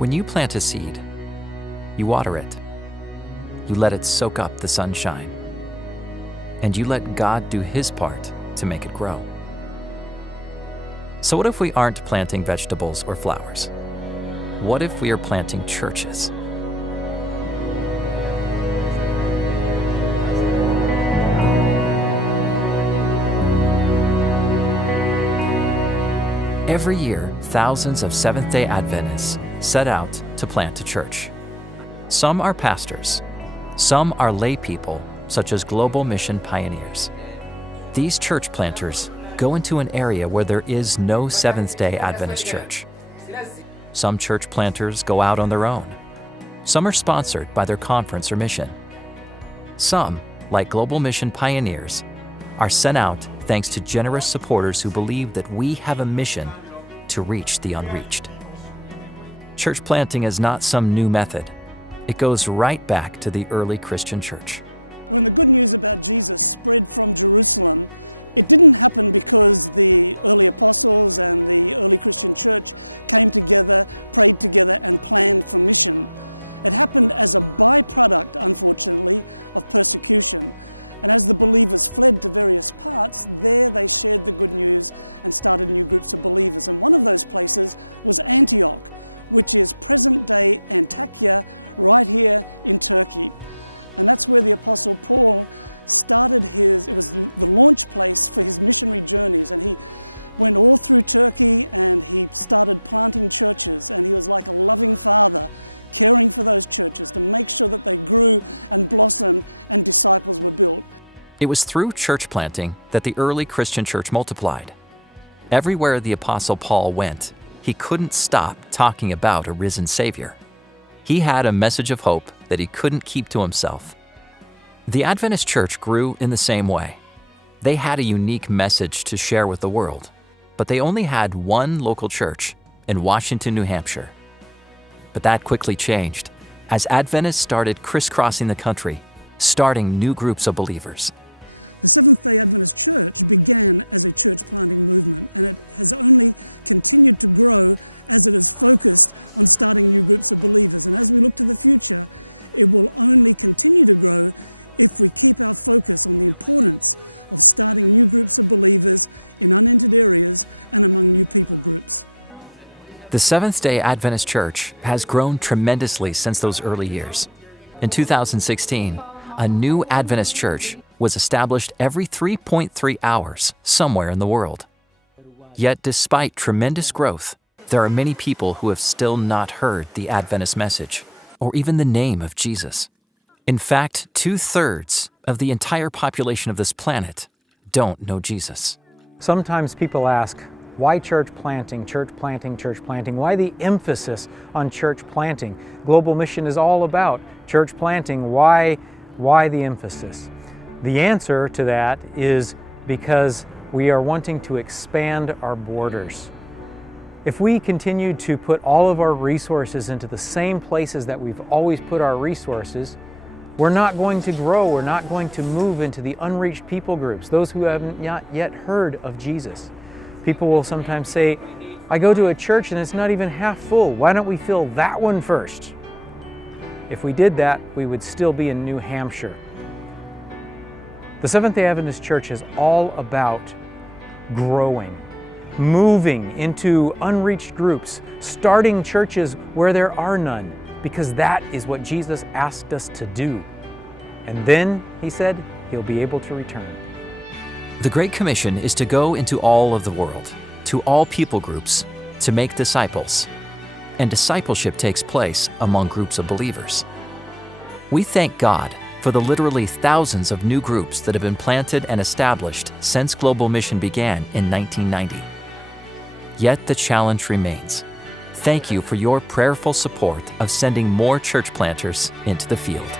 When you plant a seed, you water it. You let it soak up the sunshine. And you let God do His part to make it grow. So what if we aren't planting vegetables or flowers? What if we are planting churches? Every year, thousands of Seventh-day Adventists set out to plant a church. Some are pastors. Some are lay people, such as global mission pioneers. These church planters go into an area where there is no Seventh-day Adventist church. Some church planters go out on their own. Some are sponsored by their conference or mission. Some, like global mission pioneers, are sent out thanks to generous supporters who believe that we have a mission to reach the unreached. Church planting is not some new method. It goes right back to the early Christian church. When the good news about Jesus spread from Jerusalem, it didn't happen because the early apostles and the early Christian church came together, prayed together, and planned for mission. It happened as a byproduct, unfortunately, of persecution. And as the believers fled to various parts, there they shared the good news and started new groups of believers. And one of those places was Antioch, which is present-day Antakya, right here in Turkey. And that's where the Apostle Paul started it was the launch place for his missionary journeys. And he went all through Turkey and he started planting churches. And he was like a loving father, caring for those churches to make sure that they grew and blossomed and disciples were built. It was through church planting that the early Christian church multiplied. Everywhere the Apostle Paul went, he couldn't stop talking about a risen Savior. He had a message of hope that he couldn't keep to himself. The Adventist church grew in the same way. They had a unique message to share with the world, but they only had one local church in Washington, New Hampshire. But that quickly changed as Adventists started crisscrossing the country, starting new groups of believers. The Seventh-day Adventist Church began as a church planting movement, and it has only continued to grow as it is focused on starting new groups of believers. And as we look to the future, it will only continue to grow if we keep our focus on the importance of starting new groups of believers in unentered areas and among new people groups. The Seventh-day Adventist Church has grown tremendously since those early years. In 2016, a new Adventist church was established every 3.3 hours somewhere in the world. Yet despite tremendous growth, there are many people who have still not heard the Adventist message, or even the name of Jesus. In fact, 2/3 of the entire population of this planet don't know Jesus. Sometimes people ask, why church planting, church planting, church planting? Why the emphasis on church planting? Global Mission is all about church planting. Why the emphasis? The answer to that is because we are wanting to expand our borders. If we continue to put all of our resources into the same places that we've always put our resources, we're not going to grow, we're not going to move into the unreached people groups, those who haven't not yet heard of Jesus. People will sometimes say, I go to a church and it's not even half full. Why don't we fill that one first? If we did that, we would still be in New Hampshire. The Seventh-day Adventist Church is all about growing, moving into unreached groups, starting churches where there are none, because that is what Jesus asked us to do. And then, he said, he'll be able to return. The Great Commission is to go into all of the world, to all people groups, to make disciples. And discipleship takes place among groups of believers. We thank God for the literally thousands of new groups that have been planted and established since Global Mission began in 1990. Yet the challenge remains. Thank you for your prayerful support of sending more church planters into the field.